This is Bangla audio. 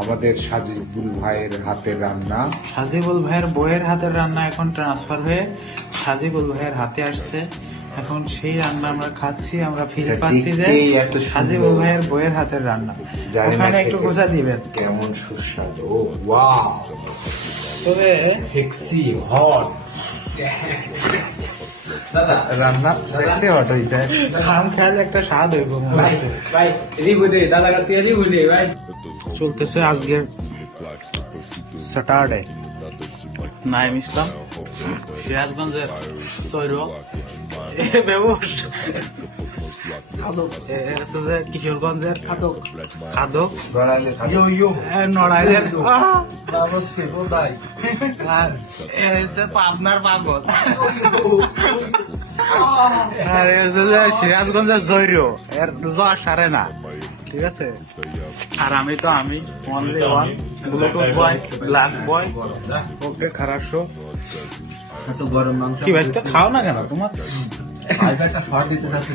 আমাদের সাজিবুল ভাইয়ের হাতের রান্না, সাজিবুল ভাইয়ের বইয়ের হাতের রান্না এখন ট্রান্সফার হয়ে সাজিবুল ভাইয়ের হাতে আসছে। এখন সেই রান্না আমরা খাচ্ছি, আমরা ফিল পাচ্ছি যে সাজিবুল ভাইয়ের বইয়ের হাতের রান্না। ওখানে একটু গোছা দিবেন, কেমন সুস্বাদু। ওয়াও, তবে সেক্সি হট রান্না, সেক্সি হট হইছে। খাম খেয়াল একটা স্বাদ হইব মনে হচ্ছে। চলতেছে আজকের স্যাটারডে। নাইম ইসলাম, সিরাজগঞ্জের সৈর কিশোরগঞ্জের খাদক নড়াইলের পাবনার পাগল, সিরাজগঞ্জের জৈর এর জ্বর সারে না। ঠিক আছে, আর আমি তো আমি অনলি ওয়ান ব্লুটুথ বয়, ব্ল্যাক বয়। ওকে খারাপ শো কি ভাই, খাও না কেন তোমার? একটা শর্ট দিতে চাচ্ছি,